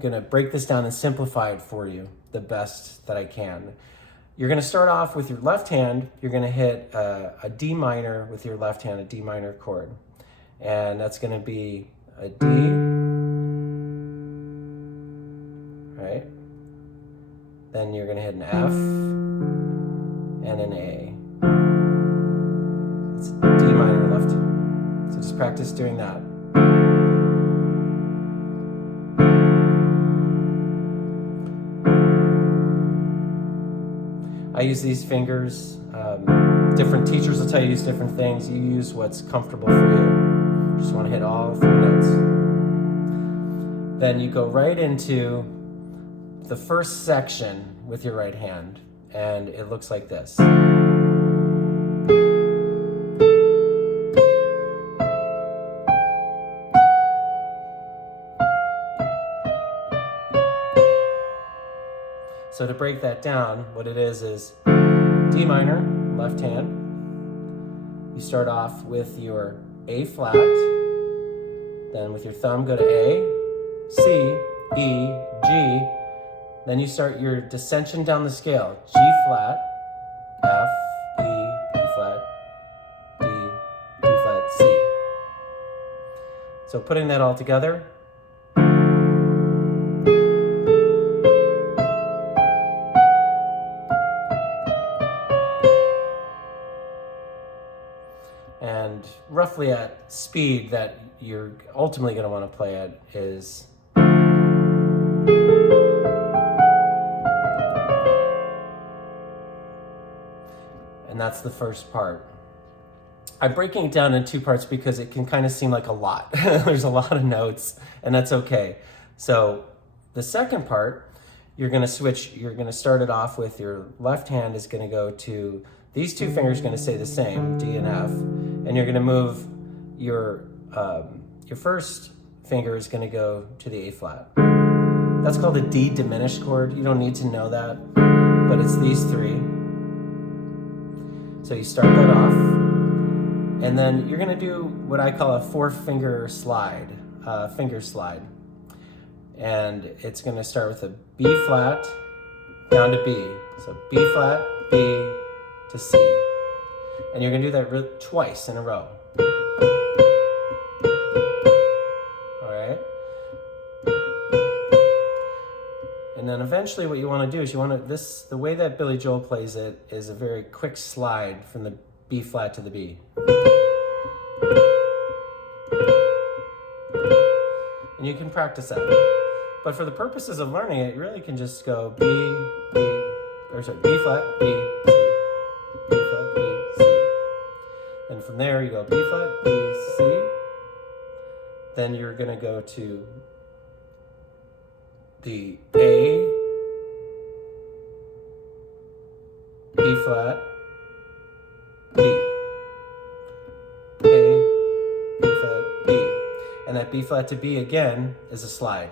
gonna break this down and simplify it for you the best that I can. You're gonna start off with your left hand. You're gonna hit a D minor with your left hand, a D minor chord. And that's gonna be a D, right? Then you're gonna hit an F and an A. It's D minor left. So just practice doing that. I use these fingers. Different teachers will tell you to use different things. You use what's comfortable for you. Just want to hit all 3 notes. Then you go right into the first section with your right hand, and it looks like this. So to break that down, what it is D minor, left hand. You start off with your A flat, then with your thumb go to A, C, E, G, then you start your descension down the scale. G flat, F, E, B flat, D, D flat, C. So putting that all together, and roughly at speed that you're ultimately going to want to play it is and that's the first part. I'm breaking it down in 2 parts because it can kind of seem like a lot. There's a lot of notes, and that's okay. So the second part, you're going to switch. You're going to start it off with your left hand is going to go to, these 2 fingers are going to stay the same, D and F, and you're going to move your first finger is going to go to the A flat. That's called a D diminished chord. You don't need to know that, but it's these 3. So you start that off, and then you're going to do what I call a 4-finger slide, finger slide. And it's going to start with a B flat down to B. So B flat, B to C. And you're going to do that twice in a row. All right? And then eventually what you want to do is the way that Billy Joel plays it is a very quick slide from the B flat to the B. And you can practice that. But for the purposes of learning it, you really can just go B flat, B, C, B flat, B, C. And from there you go B flat, B, C. Then you're going to go to the A, B flat, B. A, B flat, B. And that B flat to B again is a slide.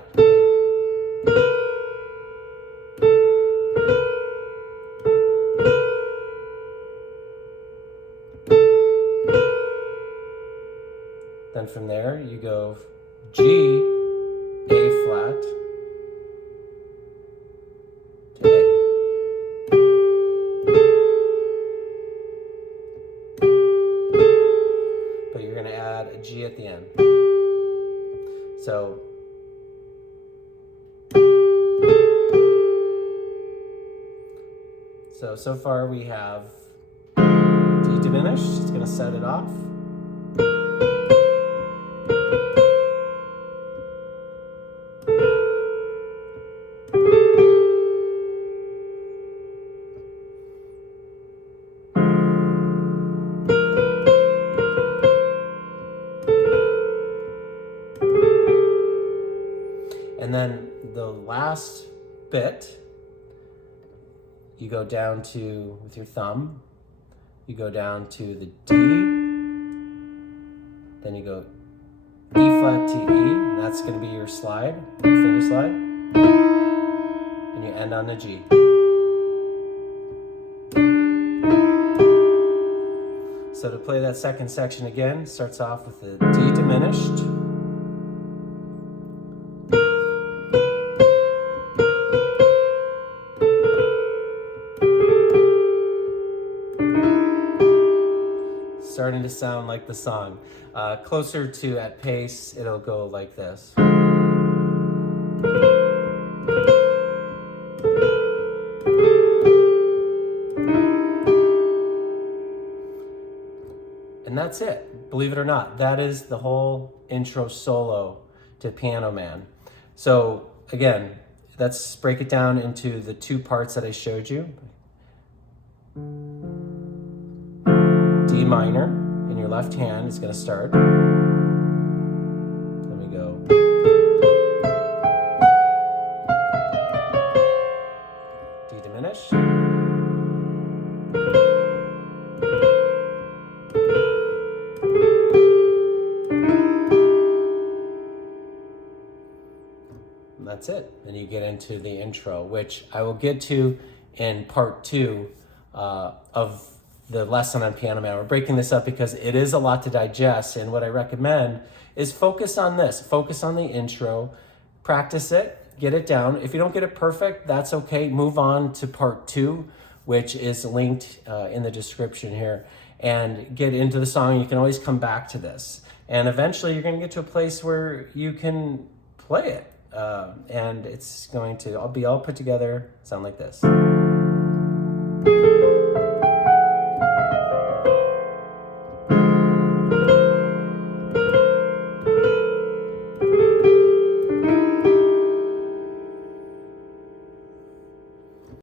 Then from there you go G, A flat to A. But you're going to add a G at the end. So far we have D diminished. It's going to set it off. And then the last bit, you go down to, with your thumb, you go down to the D, then you go E flat to E, and that's going to be your slide, your finger slide, and you end on the G. So to play that second section again, starts off with the D diminished, to sound like the song. Closer to at pace, it'll go like this. And that's it, believe it or not. That is the whole intro solo to Piano Man. So again, let's break it down into the two parts that I showed you. D minor in your left hand is going to start. Let me go. D diminished. And that's it. Then you get into the intro, which I will get to in part 2 of the lesson on Piano Man. We're breaking this up because it is a lot to digest, and what I recommend is focus on this. Focus on the intro, practice it, get it down. If you don't get it perfect, that's okay. Move on to part 2, which is linked in the description here, and get into the song. You can always come back to this. And eventually you're gonna get to a place where you can play it. And it's going to be all put together, sound like this.